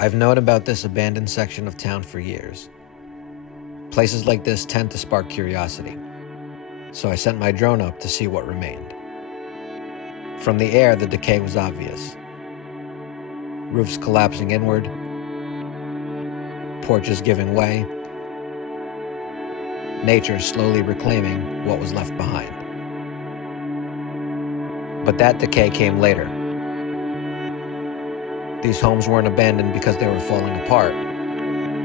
I've known about this abandoned section of town for years. Places like this tend to spark curiosity, so I sent my drone up to see what remained. From the air, the decay was obvious. Roofs collapsing inward, porches giving way, nature slowly reclaiming what was left behind. But that decay came later. These homes weren't abandoned because they were falling apart.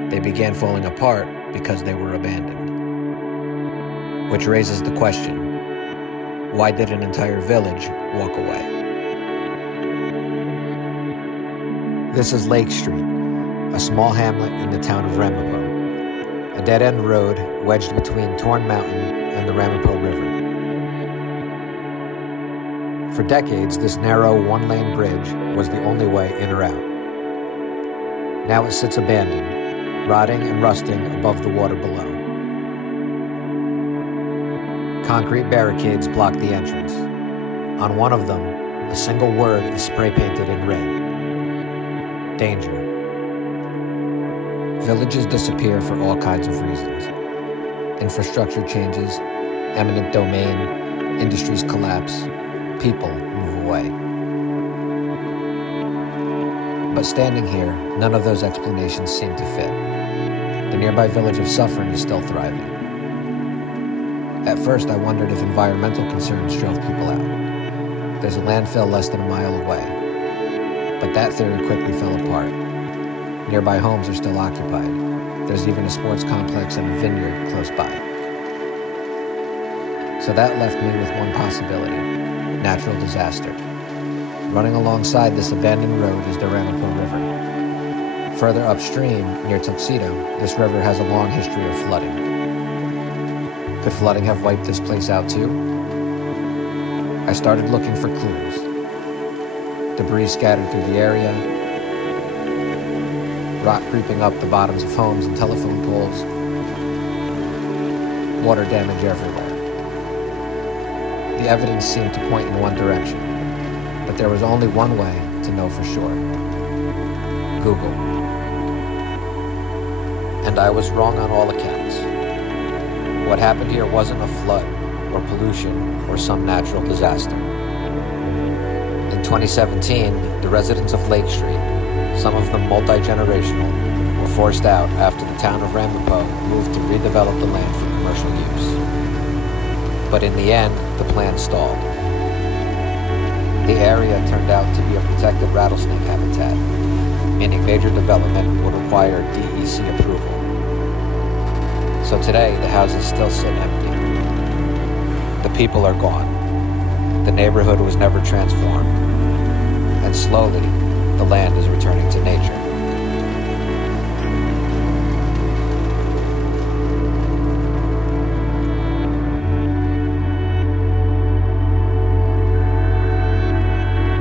They began falling apart because they were abandoned. Which raises the question, why did an entire village walk away? This is Lake Street, a small hamlet in the town of Ramapo, a dead-end road wedged between Torn Mountain and the Ramapo River. For decades, this narrow one-lane bridge was the only way in or out. Now it sits abandoned, rotting and rusting above the water below. Concrete barricades block the entrance. On one of them, a single word is spray-painted in red. Danger. Villages disappear for all kinds of reasons. Infrastructure changes, eminent domain, industries collapse, people move away. But standing here, none of those explanations seem to fit. The nearby village of Suffern is still thriving. At first, I wondered if environmental concerns drove people out. There's a landfill less than a mile away. But that theory quickly fell apart. Nearby homes are still occupied. There's even a sports complex and a vineyard close by. So that left me with one possibility: natural disaster. Running alongside this abandoned road is the Ramapo River. Further upstream, near Tuxedo, this river has a long history of flooding. Could flooding have wiped this place out too? I started looking for clues. Debris scattered through the area, rock creeping up the bottoms of homes and telephone poles, water damage everywhere. The evidence seemed to point in one direction, but there was only one way to know for sure: Google. And I was wrong on all accounts. What happened here wasn't a flood, or pollution, or some natural disaster. In 2017, the residents of Lake Street, some of them multi-generational, were forced out after the town of Ramapo moved to redevelop the land for commercial use. But in the end, the plan stalled. The area turned out to be a protected rattlesnake habitat, meaning major development would require DEC approval. So today, the houses still sit empty. The people are gone. The neighborhood was never transformed. And slowly, the land is returning to nature.